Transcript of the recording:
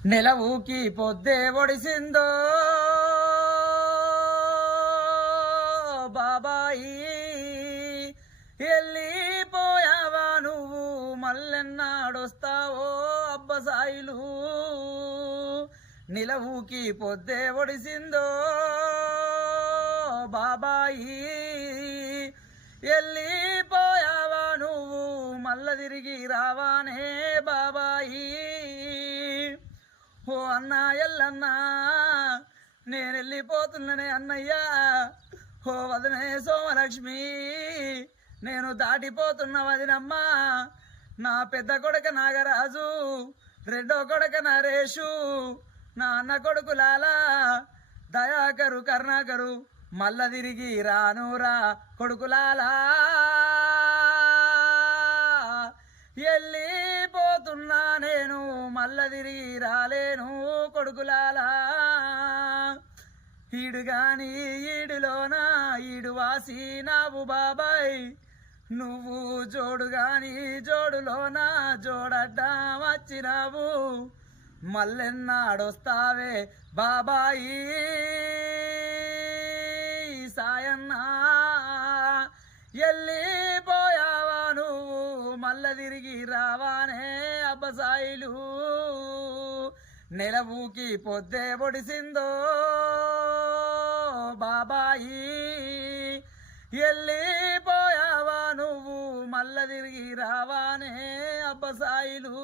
నెలవుకి పొద్దే ఒడిసిందో బాబాయి వెళ్ళిపోయావా నువ్వు మల్లెన్నాడొస్తావో అబ్బసాయిలు నిలవుకి పొద్దే ఒడిసిందో బాబాయి వెళ్ళిపోయావా నువ్వు మల్ల తిరిగి రావానే బాబాయి ఓ అన్నా ఎల్లన్నా నేను వెళ్ళిపోతున్నానే అన్నయ్యా ఓ వదనే సోమలక్ష్మి నేను దాటిపోతున్న వదినమ్మా నా పెద్ద కొడుక నాగరాజు రెండో కొడుక నరేషు నా అన్న కొడుకు లాలా దయాకరు కరుణాకరు మల్ల తిరిగి రానురా కొడుకులాలా వెళ్ళిపోతున్నా నేను మల్ల తిరిగి రాలేను కొడుకులాలా ఈడు గాని ఈడులోన ఈడు వాసి నావు బాబాయ్ నువ్వు జోడు గాని జోడులోన జోడడ్డా వచ్చినావు మల్లెన్నాడొస్తావే బాబాయి సాయన్నా వెళ్ళిపోయావా నువ్వు మల్ల తిరిగి రావానే అబ్బసాయిలు నెలవుకి పొద్దే పొడిసిందో బాబాయి వెళ్ళిపోయావా నువ్వు మల్ల తిరిగి రావానే అబ్బసాయిలు